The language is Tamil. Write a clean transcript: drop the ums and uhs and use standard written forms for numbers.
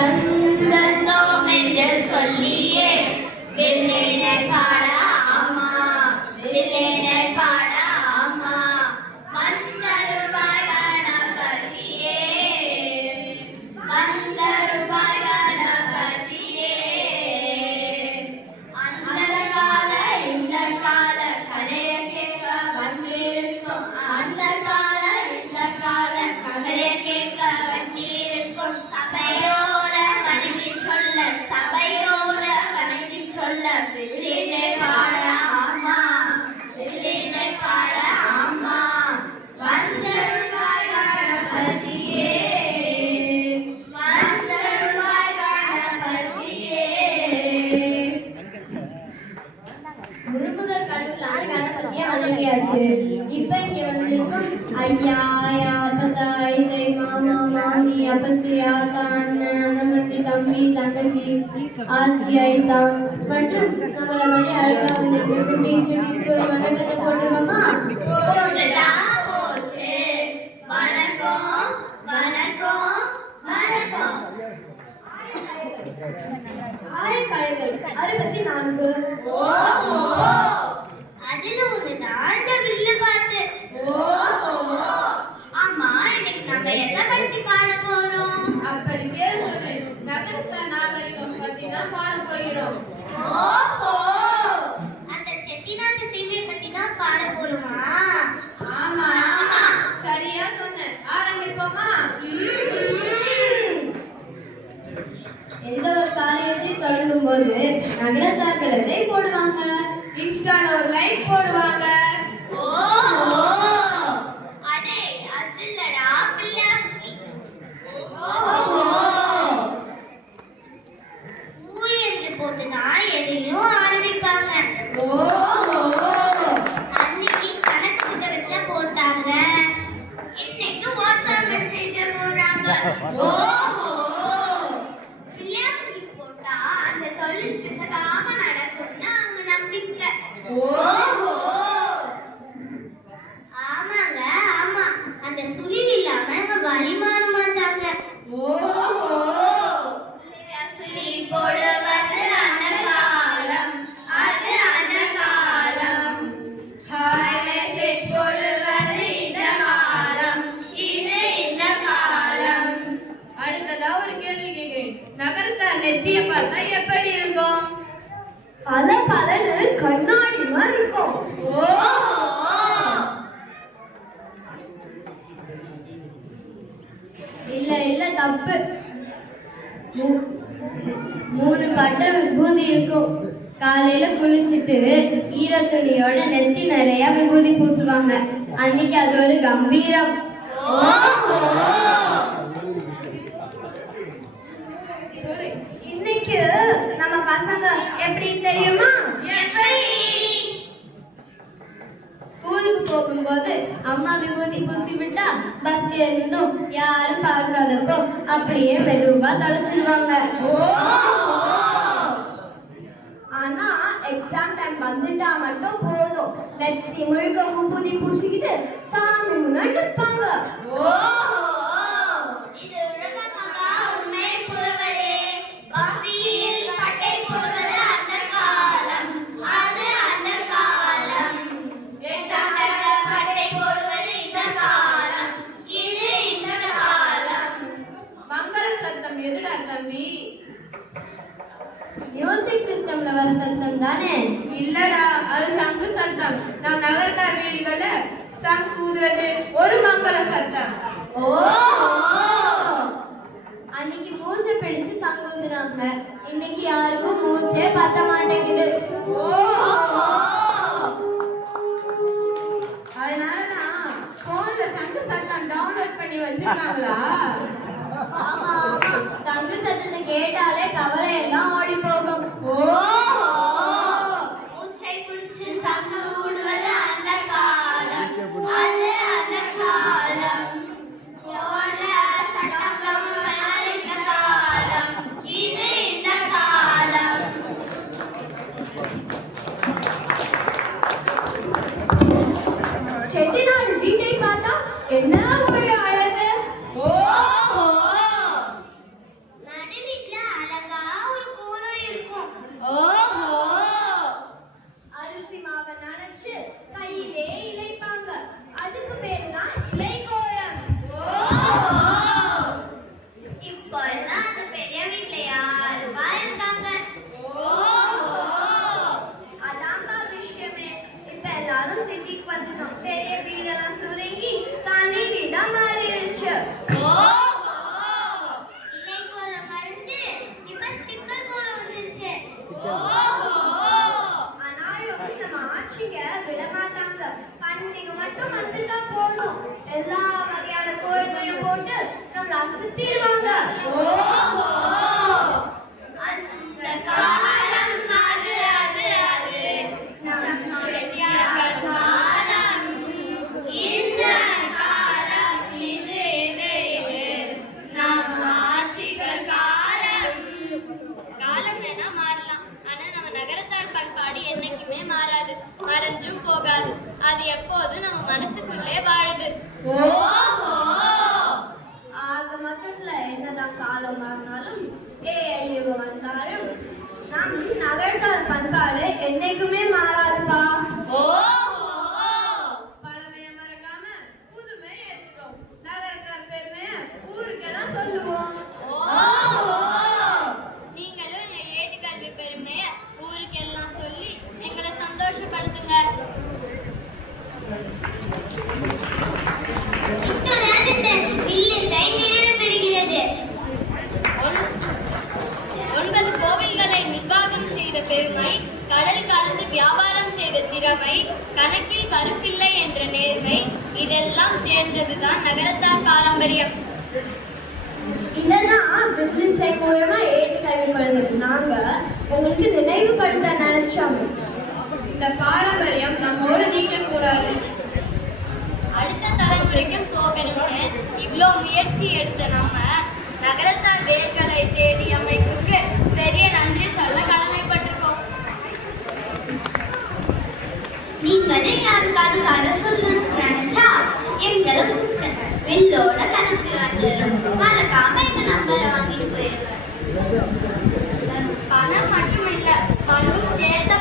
தந்தோம் என்று சொல்லியே வில்லினை பாட ஆமா வில்லினை பாட ஆமா வந்தருவாய் கணபதியே வந்தருவாய் கணபதியே அந்த கால இந்த கால கதைய கேட்க வந்திருக்கும் அந்த கால இந்த கால கதைய கேட்க வந்திருக்கும் சபையோர வணங்கி சொல்ல வில்லினை பாட ஆமா வில்லினை பாட ஆமா வந்தருவாய் கணபதியே வந்தருவாய் கணபதியே. முழுமுதல் கடவுளான கணபதியை வணங்கியாச்சு. இப்ப இங்க வந்திருக்கும் ஐயா ஆயா அப்பத்தாய் தை மாமா மாமி அப்பச்சியா அண்ணன் தம்பி தங்கச்சி ஆச்சி ஐத்தா மற்றும் நம்மள மணி அழகா வந்திருக்கும் குட்டி சுட்டிக்கு ஒரு வணக்கத்தை போட்டுருவோமா? போடுடா போச்சு. வணக்கம் வணக்கம் வணக்கம். ஆயக்காரர்கள் 64. ஓஹோ அதுல ஒண்ணுதான் இந்த வில்லு பாட்டு. ஓஹோ ஆமா இன்னைக்கு நாங்க எதை பத்தி பாட போறோம்? அப்படி பேர் சொல்றேன். நகர்த்த நாகரிகம் பத்தி தான் பாட போகிறோம். ஓஹோ அந்த செட்டிநாட்டு சீமை பத்தி தான் பாட போறோமா? ஆமா சரியா சொன்ன. ஆரம்பிப்போமா? எந்த ஒரு காரியத்தை தொடங்கும் போது நகரத்தார்கள் எதை போடுவாங்க? இன்ஸ்டால ஒரு லைக் போடுவாங்க. ஓஹோ அடே அதுலடா பிள்ளாசி. ஓஹோ ஊ என்று போட்டுதான் எதையும் ஆரம்பிப்பாங்க. ஓஹோ அன்னைக்கு கணக்கு புத்தகத்துல போட்டாங்க, இன்னைக்கு வாட்ஸ்அப் மெசேஜ்ல போடுறாங்க. ஓஹோ பிள்ளையாசி போட்டா அந்த தொழில் பிசகாம நடக்கும்னு அவங்க நம்பிக்கை. ஓஹோ ஆமாங்க ஆமா அந்த சுழில் இல்லாம அவங்க வழி மாற மாட்டாங்க. ஓஹோ சுழி போடுவது அந்த காலம் அது அந்த காலம். ஹாய் மெசேஜ் போடுவது இந்த காலம் இது இந்த காலம். அடுத்ததா ஒரு கேள்வி கேட்கிறேன். நகரத்தார் நெத்திய பார்த்தா எப்படி இருக்கும்? பல பலன்னு கண்ணாடி மாதிரி இருக்கும். ஓஹோ இல்ல தப்பு. 3 பட்டை விபூதி இருக்கும். காலையில குளிச்சுட்டு ஈர துணியோட நெத்தி நிறைய விபூதி பூசுவாங்க. அன்னைக்கு அது ஒரு கம்பீரம். இன்னைக்கு நம்ம பசங்க எப்படி தெரியுமா? ஸ்கூலுக்கு போகும்போது அம்மா விபூதி பூசி விட்டா பஸ் ஏறினதும் யாரும் பார்க்காதப்போ அப்படியே மெதுவா தொடச்சிடுவாங்க. ஆனா எக்ஸாம் டைம் வந்துட்டா மட்டும் போதும் நெத்தி முழுக்க விபூதி பூசிக்கிட்டு சாமி முன்னாடி நிற்பாங்க. இது உலகமாக உண்மை புலவரே. பக்தியில் பட்டை போடுவது அந்த காலம் அது அந்த காலம். பட்டை போடுவது இந்த காலம் இது இந்த காலம். மங்கள சத்தம் எதுடா தம்பி? மியூசிக் சிஸ்டம்ல வர சத்தம் தானே? இல்லடா அது சங்கு சத்தம். நம் நகரத்தார் வீதிகள்ல சங்கு ஊதுறது ஒரு மங்கள சத்தம். அன்னைக்கு மூச்சை பிடிச்சு சங்கு ஊதுனாங்க. இன்னைக்கு யாருக்கும் மூச்சே பத்த மாட்டேங்குது. அதனாலதான் போன்ல சங்கு சத்தம் டவுன்லோட் பண்ணி வச்சிருக்காங்களா? ஆமா சங்கு சத்தத்தை கேட்டாலே கவலை எல்லாம் ஓடி போகும். மூச்சை பிடிச்சு சங்கு ஊதுவது அந்த காலம் அது அந்த காலம். சட்டம் இந்த காலம் இது இந்த காலம். செட்டிநாடு வீட்டை பார்த்தா என்ன ஒரு அழகு. இப்போ எல்லாம் அந்த பெரிய வீட்ல யாருப்பா இருக்காங்க? அதான்ப்பா விஷயமே. இப்ப எல்லாரும் சிட்டிக்கு வந்துட்டோம். பெரிய வீடெல்லாம் சுருங்கி தனி வீடா மாறிடுச்சு. இலை கோலம் மறைஞ்சு இப்ப ஸ்டிக்கர் கோலம் வந்துருச்சு. ஆனாலும் நம்ம ஆட்சிங்க விட மாட்டாங்க. பண்டிகை மட்டும் வந்துட்டா போதும், எல்லா வகையான கோயிலையும் போட்டு நம்மள அசத்திடுவாங்க. அந்த காலம் அது அது அது நம்ம செட்டியார்கள் காலம். இந்த காலம் இது இது இது நம்ம ஆட்சிகள் காலம். காலம் வேணா மாறலாம், ஆனா நம்ம நகரத்தார் பண்பாடு என்னைக்குமே மாறாது, மறைஞ்சும் போகாது. அது எப்போதும் நம்ம மனசுக்குள்ளே வாழுது. ஆக மொத்தத்துல என்னதான் காலம் மாறினாலும் யுகம் வந்தாலும் நம் நகரத்தார் பண்பாடு என்னைக்குமே மாறாதுப்பா. பழமையை மறக்காம புதுமை ஏற்றுக்கோம். நகரத்தார் பெருமையை ஊருக்கெல்லாம் சொல்லுவோம். நீங்களும் எங்க ஏட்டுக்கல்வி பெருமைய ஊருக்கெல்லாம் சொல்லி எங்களை சந்தோஷப்படுத்துங்க. நிறைவு பெறுகிறது. 9 கோவில்களை நிர்வாகம் செய்த பெருமை, கடல் கடந்து வியாபாரம் செய்த திறமை, கணக்கில் கருப்பில்லை என்ற நேர்மை, இதெல்லாம் சேர்ந்ததுதான் நகரத்தார் பாரம்பரியம். இதெல்லாம் பிசினஸ் மூலமா ஏற்றுக்கல்வி குழந்தைங்க நாங்க உங்களுக்கு நினைவுபடுத்த நினைச்சோம். இந்த பாரம்பரியம் நம்மோடு நீக்க கூடாது. அடுத்த தலைமுறைக்கும் போகணும்னு இவ்வளோ முயற்சி எடுத்த நம்ம நகரத்தார் வேர்களை தேடி அமைப்புக்கு பெரிய நன்றி சொல்ல கடமைப்பட்டிருக்கோம். நீங்களே யாருக்காவது கதை சொல்லணும்னு நினைச்சா எங்களை கூப்பிடுங்க. பில்லோட கணக்கு வந்துடும். மறக்காம எங்க நம்பரை வாங்கிட்டு போயிருங்க. பணம் மட்டும் இல்ல, பண்பும் சேர்த்த